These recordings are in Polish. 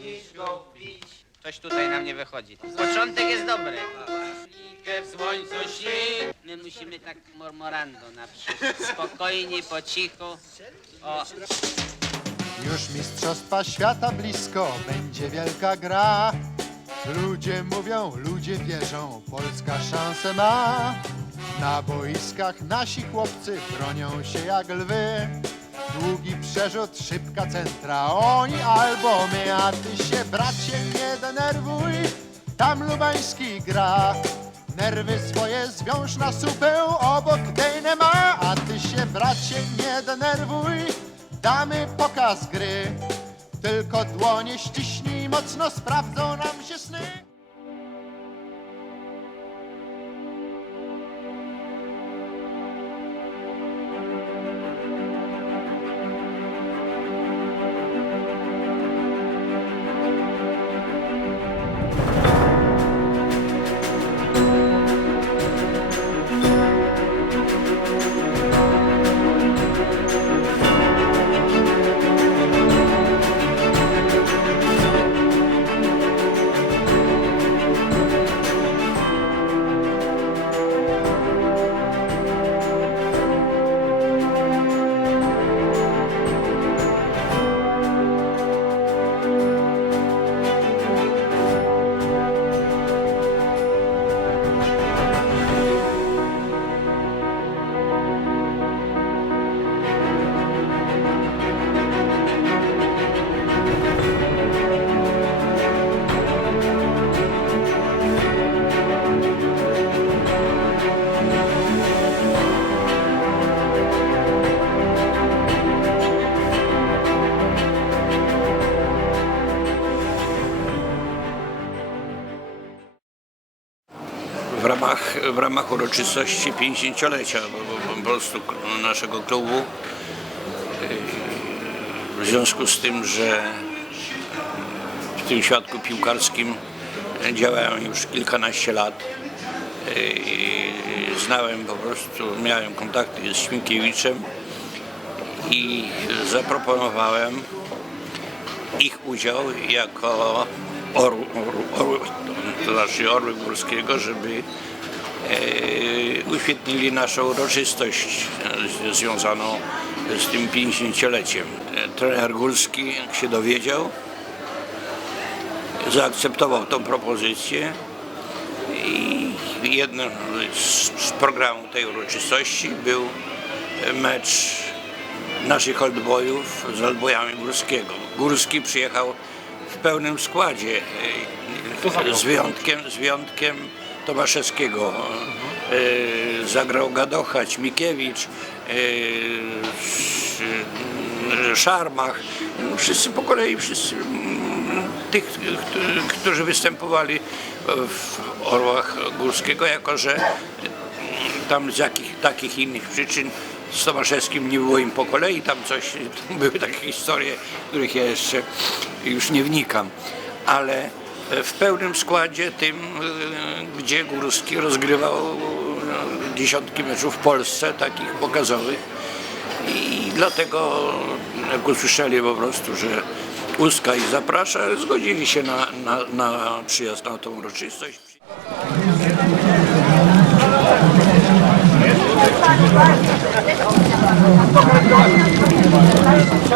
niż go pić. Coś tutaj nam nie wychodzi. Początek jest dobry. W słońcu śni. My musimy tak mormorando na przykład. Spokojnie, po cichu. O, Już mistrzostwa świata blisko, będzie wielka gra. Ludzie mówią, ludzie wierzą, Polska szansę ma. Na boiskach nasi chłopcy bronią się jak lwy. Długi przerzut, szybka centra, oni albo my, a ty się bracie nie denerwuj, tam Lubański gra. Nerwy swoje zwiąż na supę, obok dejne ma, a ty się bracie nie denerwuj, damy pokaz gry. Tylko dłonie ściśnij mocno, sprawdzą nam się sny. W ramach, w ramach uroczystości 50-lecia po- prostu naszego klubu. Yy, W związku z tym, że w tym świadku piłkarskim działałem już kilkanaście lat. Yy, Znałem po prostu, miałem kontakty z Śminkiewiczem i zaproponowałem ich udział jako orł, orł, to znaczy Orły Górskiego, żeby e, uświetnili naszą uroczystość związaną z tym 50-leciem. E, Trener Górski jak się dowiedział, zaakceptował tą propozycję i jednym z, programu tej uroczystości był mecz naszych oldboyów z oldboyami Górskiego. Górski przyjechał pełnym składzie, e, z wyjątkiem, z wyjątkiem Tomaszewskiego. E, Zagrał Gadocha, Ćmikiewicz, e, Sz- Szarmach. No, Wszyscy po kolei, wszyscy tych, któ- którzy występowali w Orłach Górskiego, jako że tam z jakich takich innych przyczyn z Tomaszewskim nie było im po kolei, tam coś, były takie historie, których ja jeszcze już nie wnikam, ale e, w pełnym składzie tym, e, gdzie Górski rozgrywał e, dziesiątki meczów w Polsce, takich pokazowych. I dlatego, jak usłyszeli po prostu, że Uska ich zaprasza, zgodzili się na, na, na przyjazd na tą uroczystość.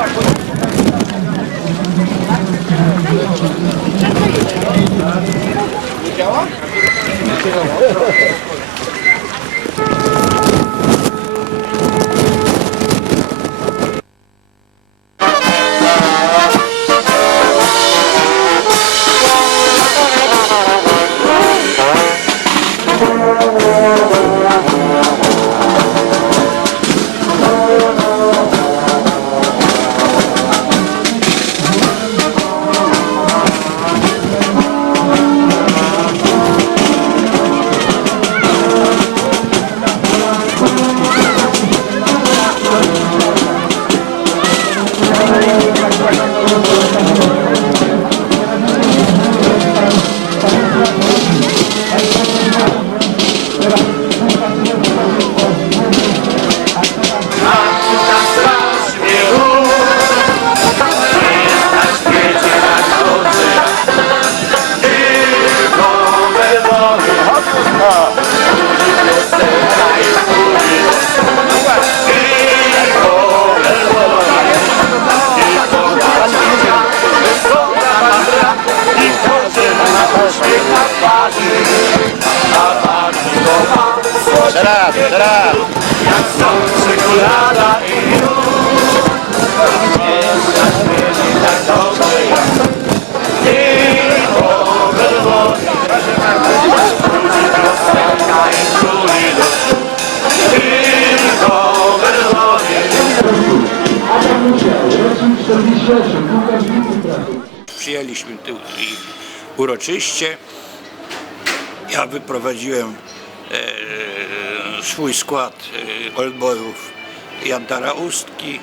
Thank Nie działa? Nie działa. Przyjęliśmy tu uroczyście. Ja wyprowadziłem e, swój skład e, oldboyów Jantara Ustki,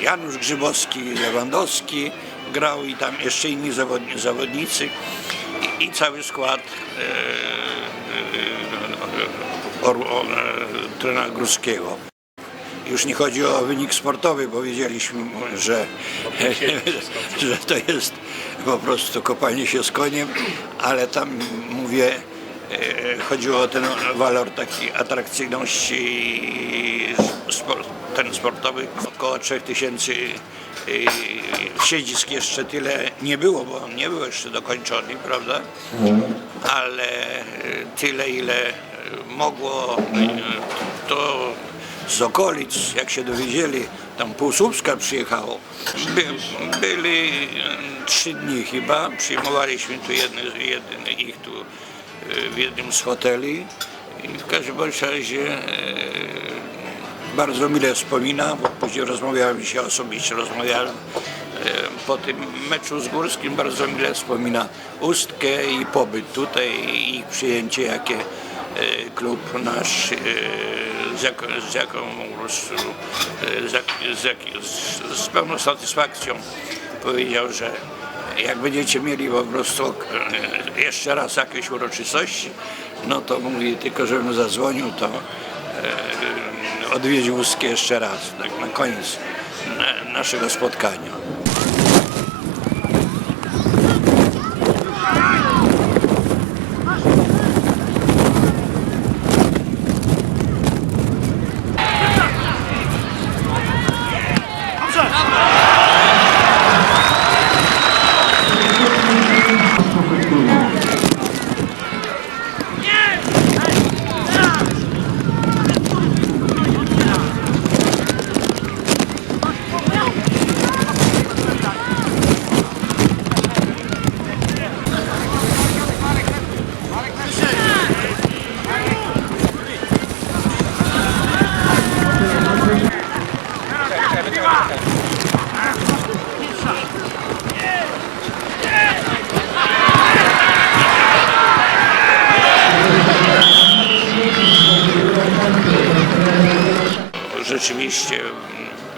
e, Janusz Grzybowski, Lewandowski grał i tam jeszcze inni zawodni, zawodnicy i, cały skład e, trenera Górskiego. Już nie chodzi o wynik sportowy, bo wiedzieliśmy, że, że to jest po prostu kopanie się z koniem, ale tam mówię, chodziło o ten walor takiej atrakcyjności sport, ten sportowy. Około 3000 e, siedzisk jeszcze tyle nie było, bo on nie był jeszcze dokończony, prawda? Ale e, tyle, ile mogło, e, to z okolic, jak się dowiedzieli, tam pół Słupska przyjechało. By, byli e, trzy dni chyba, przyjmowaliśmy tu jedny, ich tu e, w jednym z hoteli i w każdym bądź razie e, bardzo mile wspomina, bo później rozmawiałem się osobiście, rozmawiałem e, po tym meczu z Górskim, bardzo mile wspomina Ustkę i pobyt tutaj i przyjęcie, jakie e, klub nasz z, jaką, z jaką jak, z, jak, z, z pełną satysfakcją powiedział, że jak będziecie mieli po prostu e, jeszcze raz jakieś uroczystości, no to mówi tylko, żebym zadzwonił, to e, odwiedził Ustkę jeszcze raz, tak na koniec na, naszego spotkania.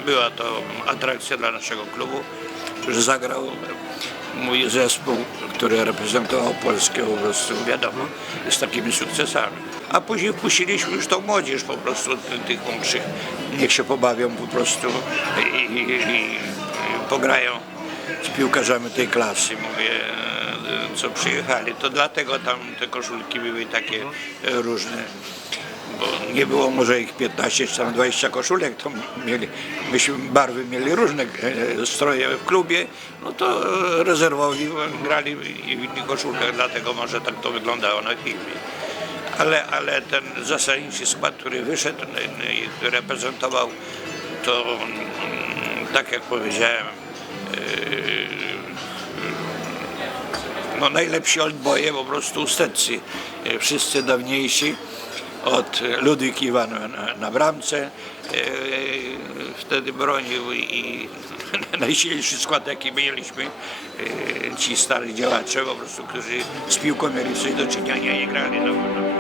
Była to atrakcja dla naszego klubu, że zagrał mój zespół, który reprezentował Polskę po prostu, wiadomo, z takimi sukcesami. A później wpuściliśmy już tą młodzież po prostu, ty- tych młodszych, niech się pobawią po prostu i, i, i pograją z piłkarzami tej klasy, mówię, co przyjechali. To dlatego tam te koszulki były takie różne nie było może ich 15 czy tam 20 koszulek, to mieli, myśmy barwy mieli różne e, stroje w klubie, no to e, rezerwowi grali i w innych koszulkach, dlatego może tak to wyglądało na filmie. Ale, ale ten zasadniczy skład, który wyszedł e, i który reprezentował, to mm, tak jak powiedziałem, no najlepsi oldboje, po prostu usteccy, wszyscy dawniejsi, od Ludwik Iwan na, bramce, e, wtedy bronił i najsilniejszy skład jaki mieliśmy, e, ci stali działacze po prostu, którzy z piłką mieli coś do czynienia i grali na.